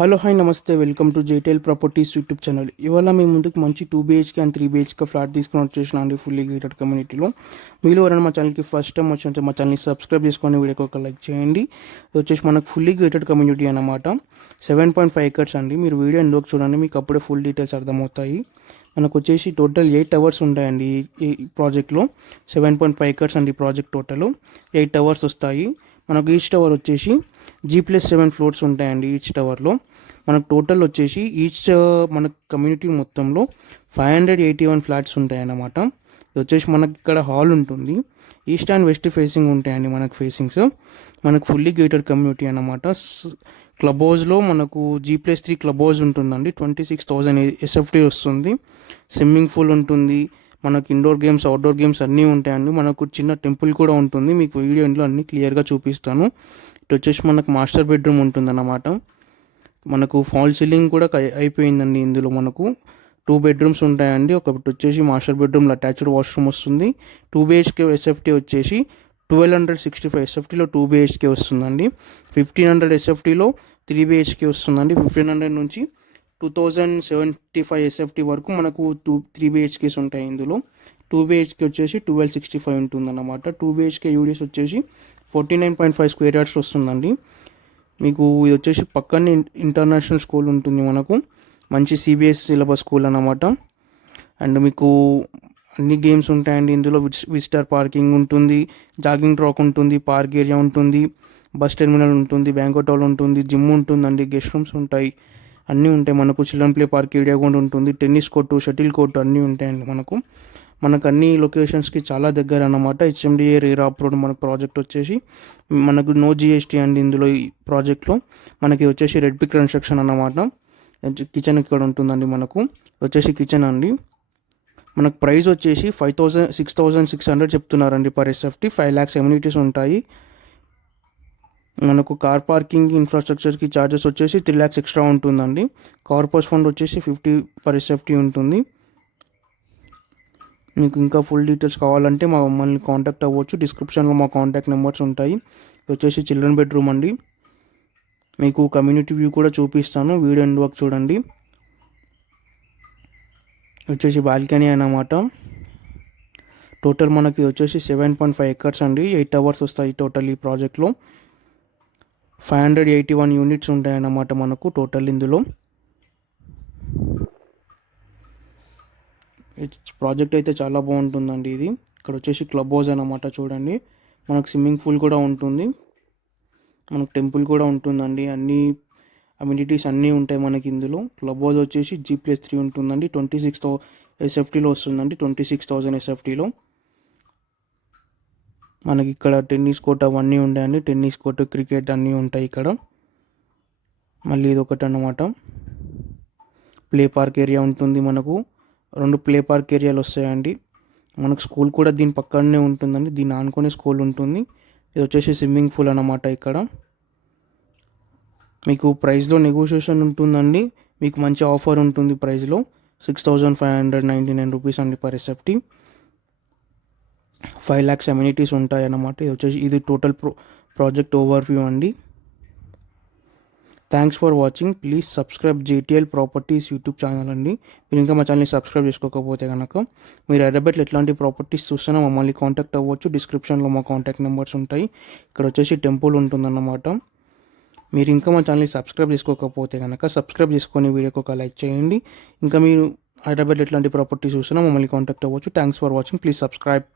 Hello hi నమస్తే welcome to JTL properties YouTube channel. ఇవాళ మీ ముందుకు మంచి 2 BHK అండ్ 3 BHK ఫ్లాట్ తీసుకొని వచ్చేసిన అండి ఫుల్లీ గేటెడ్ కమ్యూనిటీలో. మీరు ఎవరైనా మా ఛానల్కి ఫస్ట్ టైం వచ్చినట్టు మా ఛానల్ని సబ్స్క్రైబ్ చేసుకొని వీడియోకి ఒక లైక్ చేయండి. ఇది వచ్చేసి మనకు ఫుల్లీ గేటెడ్ కమ్యూనిటీ అన్నమాట. 7.5 acres అండి. మీరు వీడియో ఎండ్లోకి చూడండి, మీకు అప్పుడే ఫుల్ డీటెయిల్స్ అర్థమవుతాయి. మనకు వచ్చేసి టోటల్ 8 hours ఉంటాయండి ఈ ప్రాజెక్ట్లో. 7.5 acres అండి ప్రాజెక్ట్ టోటల్. 8 hours వస్తాయి. మనకు ఈచ్ టవర్ వచ్చేసి G+7 ఫ్లోర్స్ ఉంటాయండి ఈచ్ టవర్లో. మనకు టోటల్ వచ్చేసి మన కమ్యూనిటీ మొత్తంలో 581 ఫ్లాట్స్ ఉంటాయన్నమాట. ఇది వచ్చేసి మనకి ఇక్కడ హాల్ ఉంటుంది. ఈస్ట్ అండ్ వెస్ట్ ఫేసింగ్ ఉంటాయండి మనకు ఫేసింగ్స్. మనకు ఫుల్లీ గేటెడ్ కమ్యూనిటీ అన్నమాట. క్లబ్ హౌస్లో మనకు G+3 క్లబ్ హౌస్ ఉంటుందండి. 26,000 SFT వస్తుంది. స్విమ్మింగ్ పూల్ ఉంటుంది. మనకు ఇండోర్ గేమ్స్ అవుట్డోర్ గేమ్స్ అన్నీ ఉంటాయండి. మనకు చిన్న టెంపుల్ కూడా ఉంటుంది. మీకు వీడియో ఇంట్లో అన్నీ క్లియర్గా చూపిస్తాను. ఇటు వచ్చేసి మనకు మాస్టర్ బెడ్రూమ్ ఉంటుందన్నమాట. మనకు ఫాల్ సీలింగ్ కూడా అయిపోయిందండి. ఇందులో మనకు 2 bedrooms ఉంటాయండి. ఒకటి వచ్చేసి మాస్టర్ బెడ్రూమ్లో అటాచ్డ్ వాష్రూమ్ వస్తుంది. 2 BHK SFT వచ్చేసి 1265 SFTలో 2 BHK వస్తుందండి. 1500 SFTలో 3 BHK వస్తుందండి. 1500 నుంచి 2075 SFT వరకు మనకు 3 BHKs ఉంటాయి ఇందులో. 2 BHK వచ్చేసి 1265 ఉంటుందన్నమాట. 2 BHK యూడిఎస్ వచ్చేసి 49.5 square yards వస్తుందండి. మీకు ఇది వచ్చేసి పక్కనే ఇంటర్నేషనల్ స్కూల్ ఉంటుంది మనకు. మంచి CBSE సిలబస్ స్కూల్ అన్నమాట. అండ్ మీకు అన్ని గేమ్స్ ఉంటాయండి ఇందులో. విజిటర్ పార్కింగ్ ఉంటుంది, జాగింగ్ ట్రాక్ ఉంటుంది, పార్క్ ఏరియా ఉంటుంది, బస్ టెర్మినల్ ఉంటుంది, బ్యాంక్వెట్ హాల్ ఉంటుంది, జిమ్ ఉంటుందండి, గెస్ట్ రూమ్స్ ఉంటాయి, అన్నీ ఉంటాయి. మనకు చిల్డ్రన్ ప్లే పార్క్ ఏరియా కూడా ఉంటుంది, టెన్నిస్ కోర్టు, షటిల్ కోర్టు అన్నీ ఉంటాయండి మనకు అన్ని లొకేషన్స్కి చాలా దగ్గర అన్నమాట. HMDA రేరా అప్రూవ్డ్ మనకు ప్రాజెక్ట్ వచ్చేసి మనకు నో GST అండి ఇందులో. ఈ ప్రాజెక్ట్లో మనకి వచ్చేసి రెడ్ పిక్ కన్స్ట్రక్షన్ అన్నమాట. కిచెన్ ఇక్కడ ఉంటుందండి. మనకు వచ్చేసి కిచెన్ అండి. మనకు ప్రైస్ వచ్చేసి 6,600 చెప్తున్నారండి పర్ SFT. 5 lakhs ఎమ్యూనిటీస్ ఉంటాయి. మనకు కార్ పార్కింగ్ ఇన్ఫ్రాస్ట్రక్చర్కి ఛార్జెస్ వచ్చేసి 3 lakhs ఎక్స్ట్రా ఉంటుందండి. కార్పస్ ఫండ్ వచ్చేసి 50 per SFT ఉంటుంది. మీకు ఇంకా ఫుల్ డీటెయిల్స్ కావాలంటే మమ్మల్ని కాంటాక్ట్ అవ్వచ్చు. డిస్క్రిప్షన్లో మా కాంటాక్ట్ నెంబర్స్ ఉంటాయి. ఇది వచ్చేసి చిల్డ్రన్ బెడ్రూమ్ అండి. మీకు కమ్యూనిటీ వ్యూ కూడా చూపిస్తాను, వీడియో ఎండ్ వరకు చూడండి. వచ్చేసి బాల్కనీ అన్నమాట. టోటల్ మనకి వచ్చేసి 7.5 acres అండి. 8 hours వస్తాయి టోటల్ ఈ ప్రాజెక్ట్లో. 581 units ఉంటాయన్నమాట మనకు టోటల్ ఇందులో. ప్రాజెక్ట్ అయితే చాలా బాగుంటుందండి ఇది. ఇక్కడ వచ్చేసి క్లబ్ హౌస్ అన్నమాట. చూడండి, మనకు స్విమ్మింగ్ పూల్ కూడా ఉంటుంది, మనకు టెంపుల్ కూడా ఉంటుందండి. అన్ని అమ్యూనిటీస్ అన్నీ ఉంటాయి మనకి ఇందులో. క్లబ్ హౌస్ వచ్చేసి G+3 ఉంటుందండి. 26,000 SFTలో వస్తుందండి. 26,000 SFTలో మనకి ఇక్కడ టెన్నిస్ కోర్ట్ అవన్నీ ఉంటాయండి. టెన్నిస్ కోర్టు, క్రికెట్ అన్నీ ఉంటాయి ఇక్కడ. మళ్ళీ ఇది ఒకటి అన్నమాట. ప్లే పార్క్ ఏరియా ఉంటుంది మనకు. 2 ప్లే పార్క్ ఏరియాలు వస్తాయండి. మనకు స్కూల్ కూడా దీని పక్కనే ఉంటుందండి. దీన్ని ఆనుకొని స్కూల్ ఉంటుంది. ఇది వచ్చేసి స్విమ్మింగ్ పూల్ అన్నమాట. ఇక్కడ మీకు ప్రైస్లో నెగోషియేషన్ ఉంటుందండి. మీకు మంచి ఆఫర్ ఉంటుంది ప్రైస్లో. 6,599 rupees అండి పర్ SFT. 5 lakhs అమ్యూనిటీస్ ఉంటాయి అన్నమాట. ఇది టోటల్ ప్రాజెక్ట్ ఓవర్వ్యూ అండి. Thanks for watching. Please subscribe JTL properties YouTube channel అండి. మీరు ఇంకా మా ఛానల్ని సబ్స్క్రైబ్ చేసుకోకపోతే కనుక మీరు హైదరాబాద్లో ఎట్లాంటి ప్రాపర్టీస్ చూస్తున్నా మమ్మల్ని కాంటాక్ట్ అవ్వచ్చు. డిస్క్రిప్షన్లో మా కాంటాక్ట్ నెంబర్స్ ఉంటాయి. ఇక్కడ వచ్చేసి టెంపుల్ ఉంటుందన్నమాట. మీరు ఇంకా మా ఛానల్ని సబ్స్క్రైబ్ చేసుకోకపోతే కనుక సబ్స్క్రైబ్ చేసుకొని వీడియోకి ఒక లైక్ చేయండి. ఇంకా మీరు హైదరాబాద్లో ఎట్లాంటి ప్రాపర్టీస్ చూస్తున్నా మమ్మల్ని కాంటాక్ట్ అవ్వచ్చు. Thanks for watching. Please subscribe.